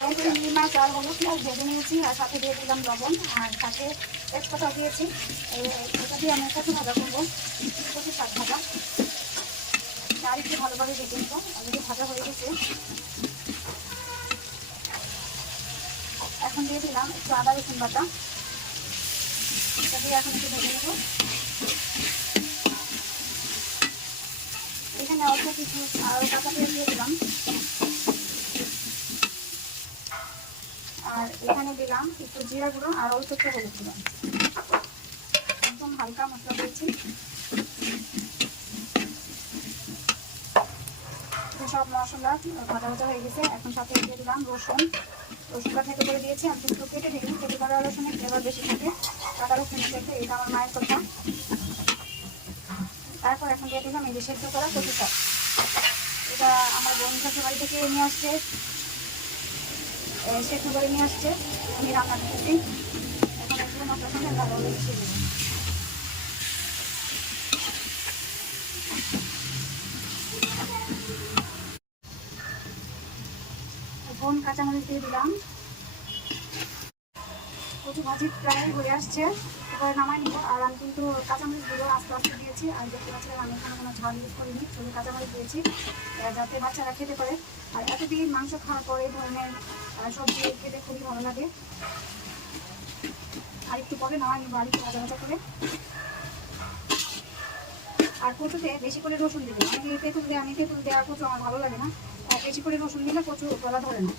চিংড়ি মাছ আর হলুদ পেঁয়াজ ভেজে নিয়েছি, আর সাথে দিয়ে দিলাম লবণ, আর সাথে তেজপাতা দিয়েছি। এটা দিয়ে আমি কচু ভাজা করবো, কচু শাক ভাজা। আর একটু ভালোভাবে ভেজে নেবো। অলরেডি ভাজা হয়ে গেছে। এখন দিয়ে দিলাম একটু আদা রসুন বাটা, এটা দিয়ে এখন একটু ভেজে নেবো। এখানে অল্প কিছু আর কাঁচা পেঁয়াজ দিয়ে দিলাম, আর এখানে দিলাম একটু জিরা গুঁড়ো আর অল্প একটু হলুদ দিলাম। একদম হালকা মশলা দিয়েছি। সব মশলা ভাজা ভাজা হয়ে গেছে। এখন সাথে দিয়ে দিলাম রসুনটা থেতো করে দিয়েছি। আমি কিন্তু কেটে দিই, কেটে করা রসুনের ফ্লেভার বেশি থাকে, কাটা রসুনের থেকে। এটা আমার মায়ের কথা। তারপর এখন দিয়ে দিলাম এই যে সেদ্ধ করা কচু শাক। এটা আমার বোন শ্বশুর বাড়ি থেকে নিয়ে আসছে, সেদ্ধ করে নিয়ে আসছে। আমি রান্না করতেছি। এখন এগুলো মশলার সঙ্গে ভালোভাবে মিশিয়ে দেবো। বোন কাঁচামরিচ দিয়ে দিলাম। কচু ভাজি প্রায় হয়ে আসছে, এবার নামাই নিব। আর আমি কিন্তু কাঁচামরিচগুলো আস্তে আস্তে দিয়েছি। আর দেখতে পাচ্ছিলাম আমি এখানে কোনো ঝাল ইউজ করিনি, শুধু কাঁচামরিচ দিয়েছি যাতে বাচ্চারা খেতে পারে। আর এতদিন মাংস খাওয়ার পরে এই ধরনের সবজি খেতে খুবই ভালো লাগে। আর একটু পরে নামাই নিব, আর একটু ভাজা ভাজা করে। আর কচুতে বেশি করে রসুন দিলে, আমি তেঁতুল দেওয়া কচু আমার ভালো লাগে না। আর বেশি করে রসুন দিলে কচু গলা ধরে না।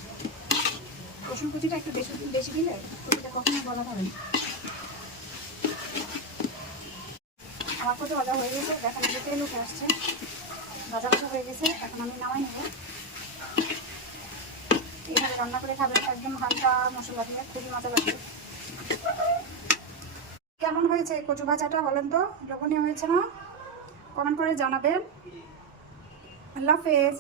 রসুন কুচিটা একটু বেশি বেশি দিলে কচুটা কখনোই গলা ধরে না। আমার কচু ভাজা হয়ে গেছে, দেখা যাচ্ছে তেল উঠে আসছে, ভাজা ভাজা হয়ে গেছে। এখন আমি নামাই নেব। এইভাবে রান্না করে খাবেন একদম হালকা মশলা দিয়ে, খুবই মজা লাগবে। কেমন হয়েছে কচু ভাজাটা বলেন তো? লোভনীয় হয়েছে না? কমেন্ট করে জানাবেন। আল্লাহ হাফেজ।